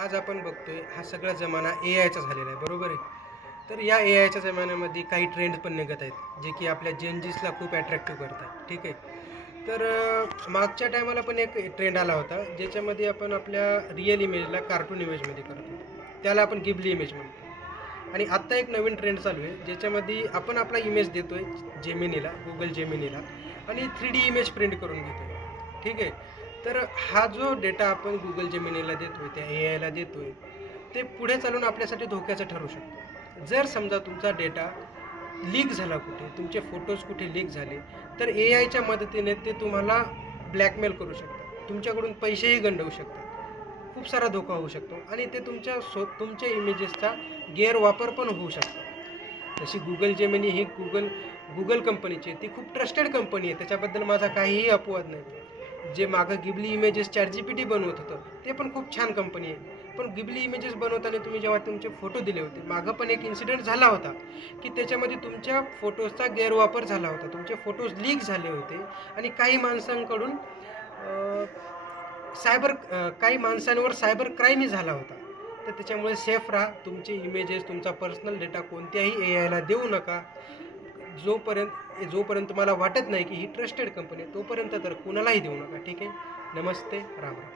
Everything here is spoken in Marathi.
आज आपण बघतोय हा सगळा जमाना AIचा झालेला आहे, बरोबर आहे. तर या AIच्या जमान्यामध्ये काही ट्रेंड पण निघत आहेत जे की आपल्या जेनजीसला खूप अट्रॅक्टिव्ह करतात, ठीक आहे. तर मागच्या टायमाला पण एक ट्रेंड आला होता ज्याच्यामध्ये आपण आपल्या रिअल इमेजला कार्टून इमेजमध्ये करतो, त्याला आपण गिबली इमेज म्हणतो. आणि आत्ता एक नवीन ट्रेंड चालू आहे ज्याच्यामध्ये आपण आपला इमेज देतोय जेमिनीला, गुगल जेमिनीला, आणि 3D इमेज प्रिंट करून घेतोय, ठीक आहे. तर हा जो डेटा आपण गुगल जेमिनीला देतोय, त्या AIला देतोय, ते पुढे चालून आपल्यासाठी धोक्याचं ठरू शकतं. जर समजा तुमचा डेटा लीक झाला कुठे, तुमचे फोटोज कुठे लीक झाले, तर AIच्या मदतीने ते तुम्हाला ब्लॅकमेल करू शकतात, तुमच्याकडून पैसेही गंडवू शकतात. खूप सारा धोका होऊ शकतो आणि ते तुमच्या इमेजेसचा गैरवापर पण होऊ शकतो. तशी गुगल जेमिनी ही गुगल कंपनीची आहे, ती खूप ट्रस्टेड कंपनी आहे, त्याच्याबद्दल माझा काहीही अपवाद नाही. जे मागं गिबली इमेजेस ChatGPT बनवत होतं ते पण खूप छान कंपनी आहे. पण गिबली इमेजेस बनवताना तुम्ही जेव्हा तुमचे फोटो दिले होते, मागं पण एक इन्सिडेंट झाला होता की त्याच्यामध्ये तुमच्या फोटोजचा गैरवापर झाला होता, तुमचे फोटोज लीक झाले होते आणि काही माणसांवर सायबर क्राईमही झाला होता. तर त्याच्यामुळे सेफ राहा. तुमचे इमेजेस, तुमचा पर्सनल डेटा कोणत्याही AIला देऊ नका. जोपर्यंत तुम्हाला वाटत नाही की ही ट्रस्टेड कंपनी आहे, तोपर्यंत तर कुणालाही देऊ नका. ठीक आहे. नमस्ते. राम राम.